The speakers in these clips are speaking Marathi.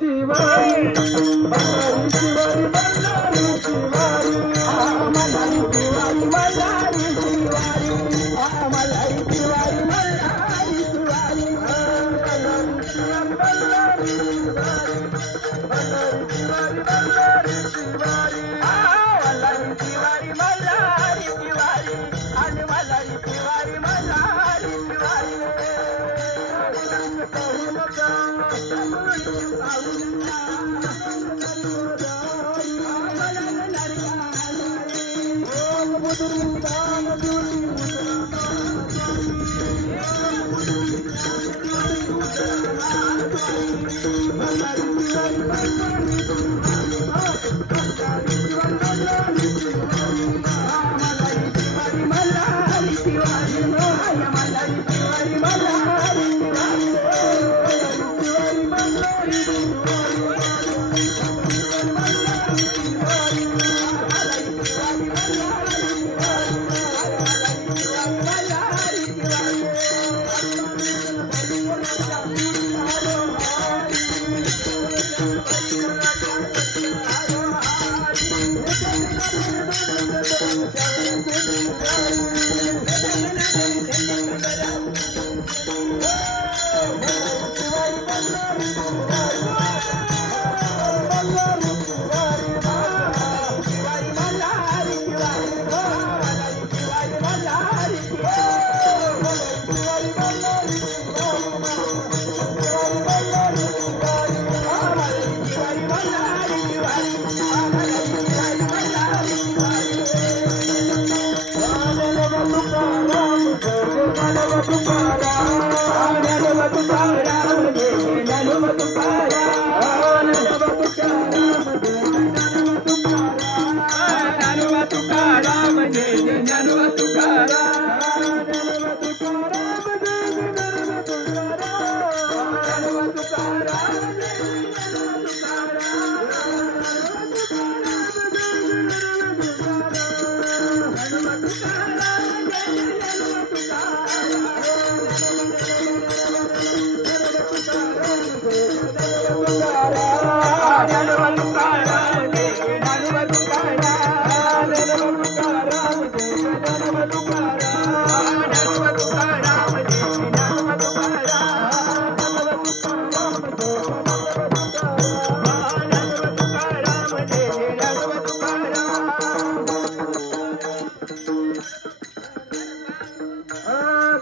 मल्हारीची वारी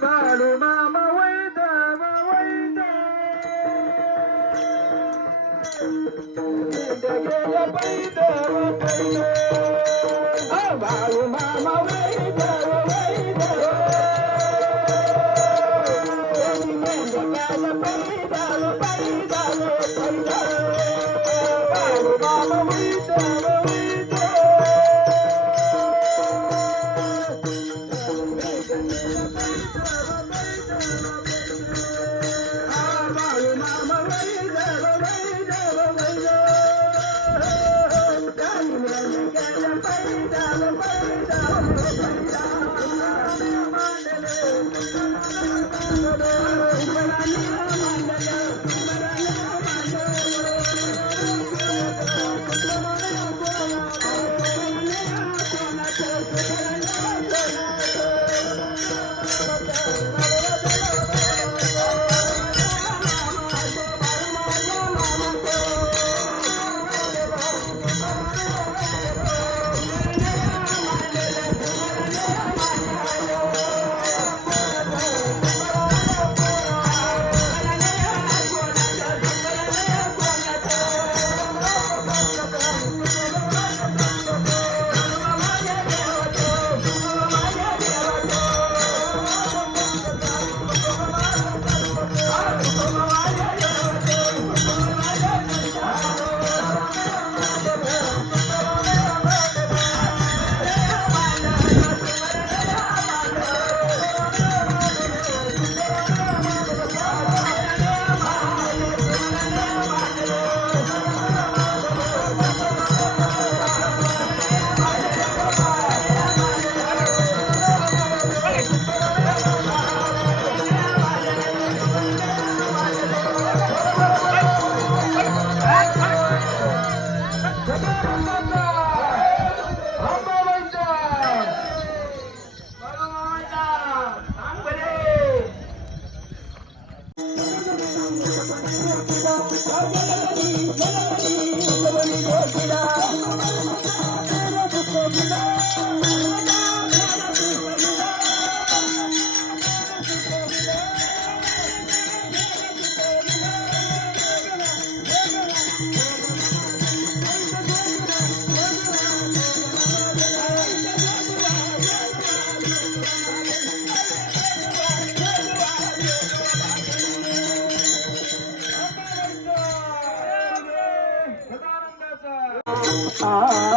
बाळू मामा 啊。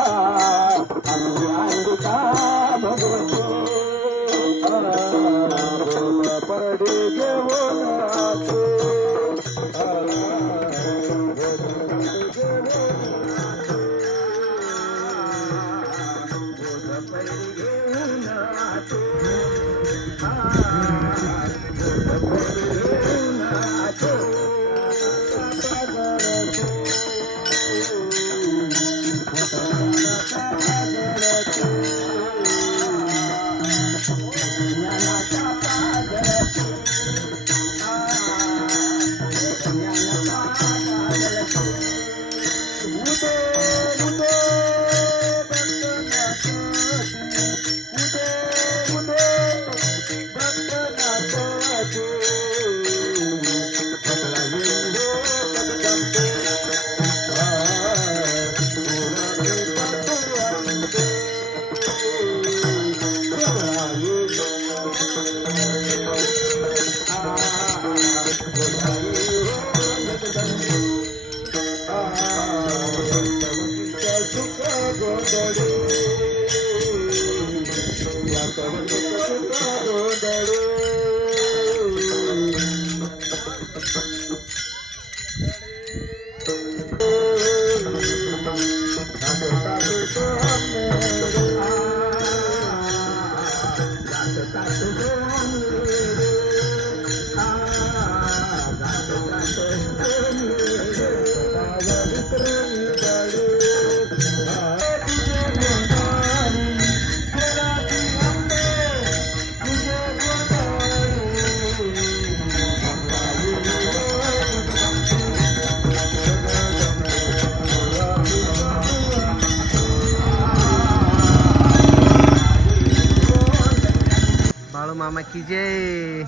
बाळू मामा की जय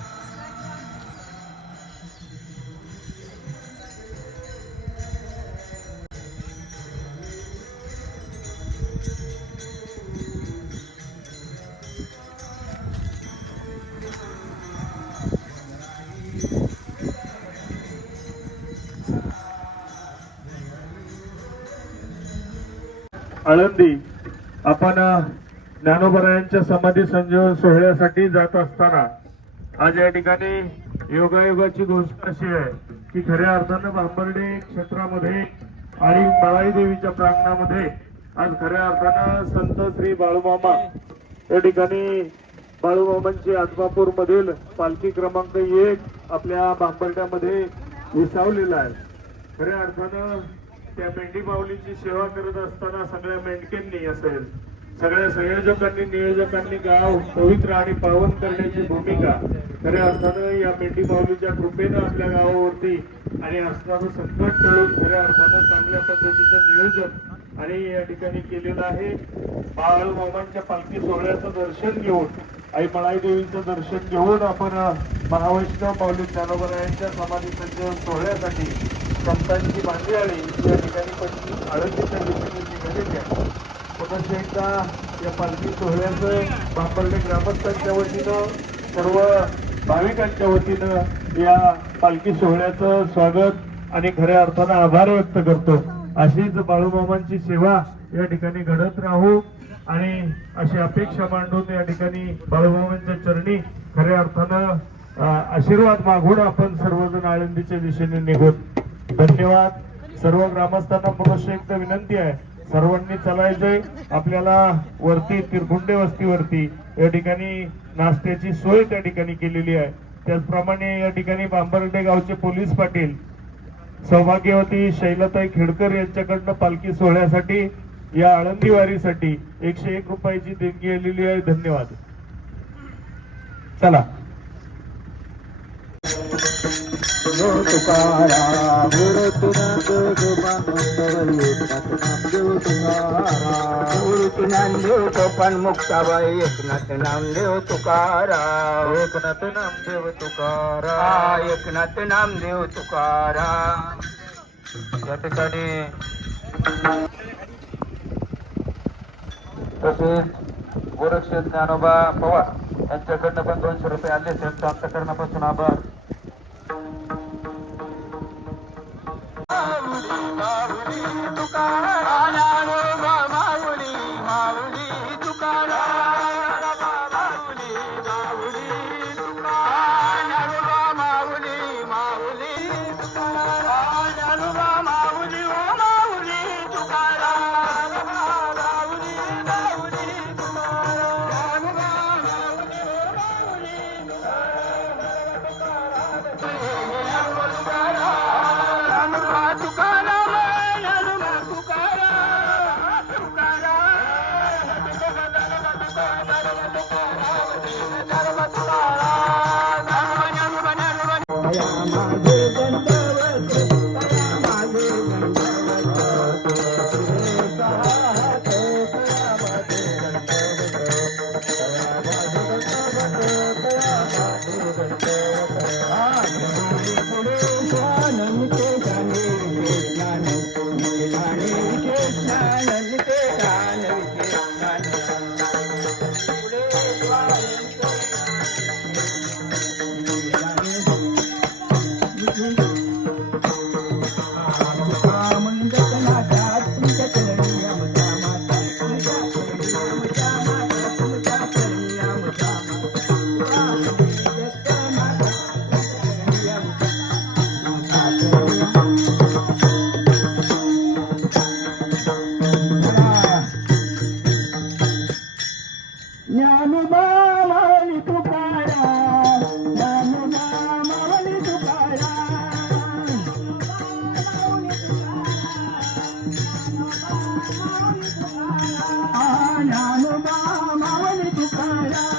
आळंदी आपण अ, ज्ञानोबरायांच्या समाधी संजीवन सोहळ्यासाठी जात असताना आज या ठिकाणी योगायोगाची गोष्ट अशी आहे की खऱ्या अर्थानं बांबर्डे क्षेत्रामध्ये आणि बाळाई देवीच्या प्रांगणामध्ये आज खऱ्या अर्थानं संत श्री बाळूमामा या ठिकाणी बाळूमामांची आजमापूर मधील पालखी क्रमांक एक आपल्या बांबर्ड्यामध्ये विसावलेला आहे. खऱ्या अर्थानं त्या मेंढी माऊलीची सेवा करत असताना सगळ्या मेंढक्यांनी असेल सगळ्या संयोजकांनी नियोजकांनी गाव पवित्र आणि पावन करण्याची भूमिका. खऱ्या अर्थानं या मेंढी माऊलीच्या कृपेनं आपल्या गावावरती आणि असणारं संकट टळून खऱ्या अर्थानं चांगल्या पद्धतीचं नियोजन आणि या ठिकाणी केलेलं आहे. बाळ मामांच्या पालखी सोहळ्याचं दर्शन घेऊन आई मळाई देवीचं दर्शन घेऊन आपण महावैष्णव माऊली ज्ञानोबरायांच्या समाधी संचलन सोहळ्यासाठी संतांची मांदियाळी या ठिकाणी पंचवीस आळंदीच्या दिशेने निघालेली आहे. एकदा या पालखी सोहळ्याचं बांबर्डे ग्रामस्थांच्या वतीनं सर्व भाविकांच्या वतीनं या पालखी सोहळ्याचं स्वागत आणि खऱ्या अर्थानं आभार व्यक्त करतो. अशीच बाळूमामांची सेवा या ठिकाणी घडत राहू आणि अशी अपेक्षा मांडून या ठिकाणी बाळूमामांच्या चरणी खऱ्या अर्थानं आशीर्वाद मागून आपण सर्वजण आळंदीच्या दिशेने निघून. धन्यवाद. सर्व ग्रामस्थांना पुरुष एकदा विनंती आहे. सर्वांनी चालायचंय. आपल्याला वरती तिरगुंडे वस्तीवरती या ठिकाणी नाश्त्याची सोय त्या ठिकाणी केलेली आहे. त्याचप्रमाणे या ठिकाणी बांबर्डे गावचे पोलीस पाटील सौभाग्यवती शैलताई खेडकर यांच्याकडनं पालखी सोहळ्यासाठी या आळंदी वारीसाठी एकशे एक रुपयाची देणगी आलेली आहे. धन्यवाद. चला. देव तुकाराम. मूर्ती नामदेव गोपाल मुक्ताबाई एकनाथ नामदेव तुकाराम. एकनाथ नामदेव तुकाराम. एकनाथ नामदेव तुकाराम. या ठिकाणी तसेच गोरक्ष ज्ञानोबा पवार यांच्याकडनं पण दोनशे रुपये आले त्यांचा अंतकरणापासून आभार. माऊली तुकारा माऊली माऊली तुकारा ಬಂದ Radha.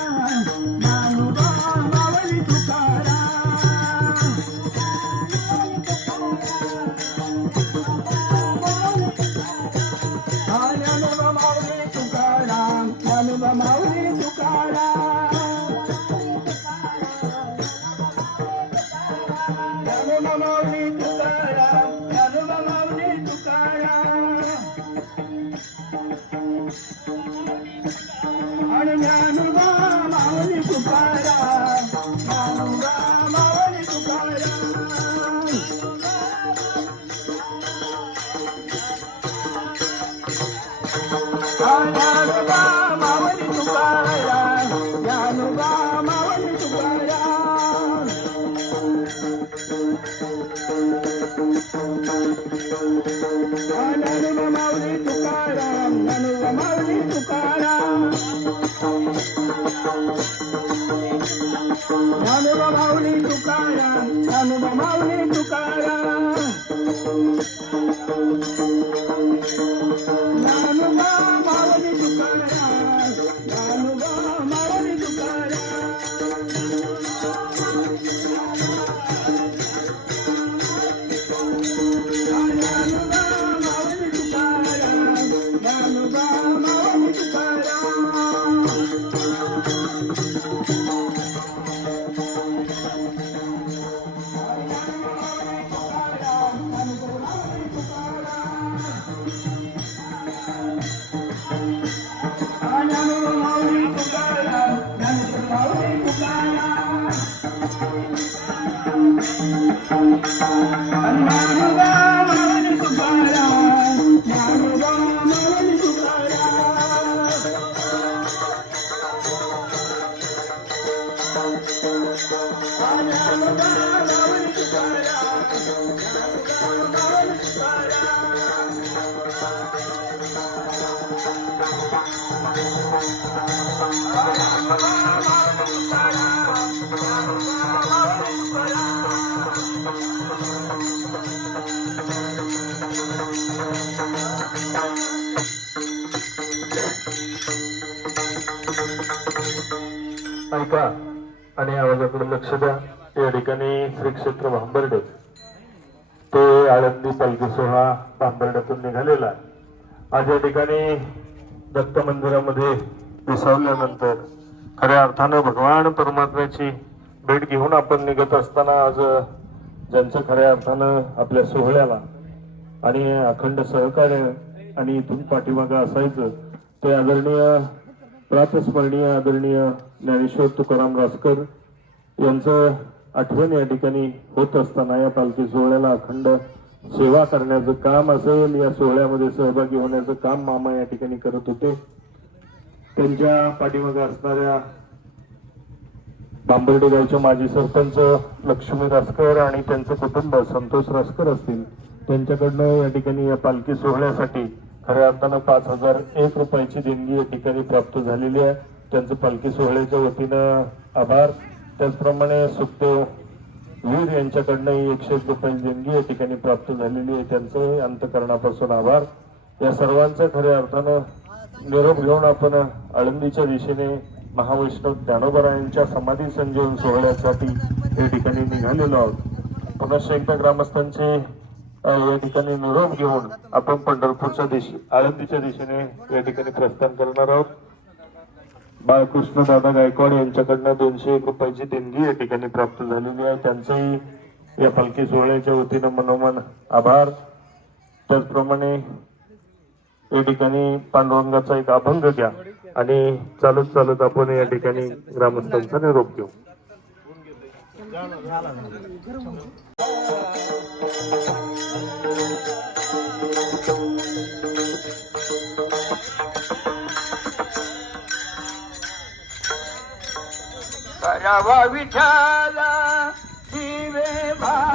Nanu ba ma ba. ऐका आणि आवाजाकडे लक्ष द्या. या ठिकाणी श्री क्षेत्र भांबर्डे. ते आळंदी पालखी सोहळा भांबर्ड्यातून निघालेला. आज या ठिकाणी दत्त मंदिरामध्ये विसावल्यानंतर खऱ्या अर्थानं भगवान परमात्म्याची भेट घेऊन आपण निघत असताना आज ज्यांचं खऱ्या अर्थानं आपल्या सोहळ्याला आणि अखंड सहकार्य आणि इथून पाठीमागं असायचं ते आदरणीय प्रातस्मरणीय आदरणीय ज्ञानेश्वर तुकाराम रासकर यांचं आठवण या ठिकाणी होत असताना या पालखी सोहळ्याला अखंड सेवा करण्याचं काम असेल या सोहळ्यामध्ये सहभागी होण्याचं काम मामा या ठिकाणी करत होते. त्यांच्या पाठीमागे असणाऱ्या बांबर्डे गावचे माजी सरपंच लक्ष्मी रासकर आणि त्यांचं कुटुंब संतोष रासकर असतील त्यांच्याकडनं या ठिकाणी या पालखी सोहळ्यासाठी खऱ्या अर्थानं पाच हजार एक रुपयाची देणगी या ठिकाणी प्राप्त झालेली आहे. त्यांचं पालखी सोहळ्याच्या वतीनं आभार. त्याचप्रमाणे सुखदेव वीर यांच्याकडनंही एकशे एक रुपयाची देणगी या ठिकाणी प्राप्त झालेली आहे. त्यांचं अंतकरणापासून आभार. या सर्वांचं खऱ्या अर्थानं निरोप घेऊन आपण आळंदीच्या दिशेने महावैष्णव ज्ञानोबरायांच्या समाधी संजीवन सोहळ्यासाठी या ठिकाणी निघालेलो आहोत. पुनश्च एकदा ग्रामस्थांचे या ठिकाणी निरोप घेऊन आपण पंढरपूरच्या दिशे आळंदीच्या दिशेने या ठिकाणी प्रस्थान करणार आहोत. बाळकृष्ण दादा गायकवाड यांच्याकडनं दोनशे एक रुपयाची देणगी या ठिकाणी प्राप्त झालेली आहे. त्यांचंही या पालखी सोहळ्याच्या वतीनं मनोमन आभार. त्याचप्रमाणे या ठिकाणी पांडुरंगाचा एक अभंग घ्या आणि चालत चालत आपण या ठिकाणी ग्रामस्थांचा निरोप घेऊ. करावा विठाला दिवे भावे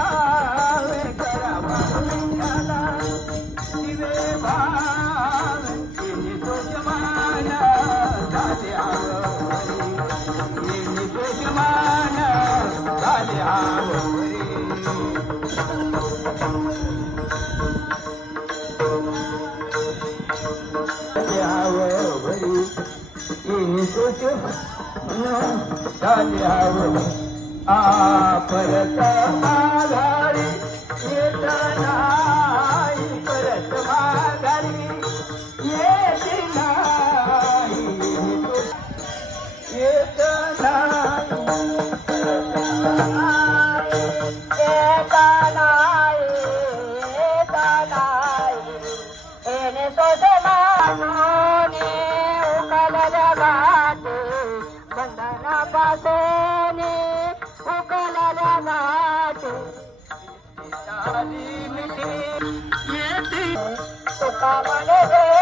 सुषमान झाले आवरी आली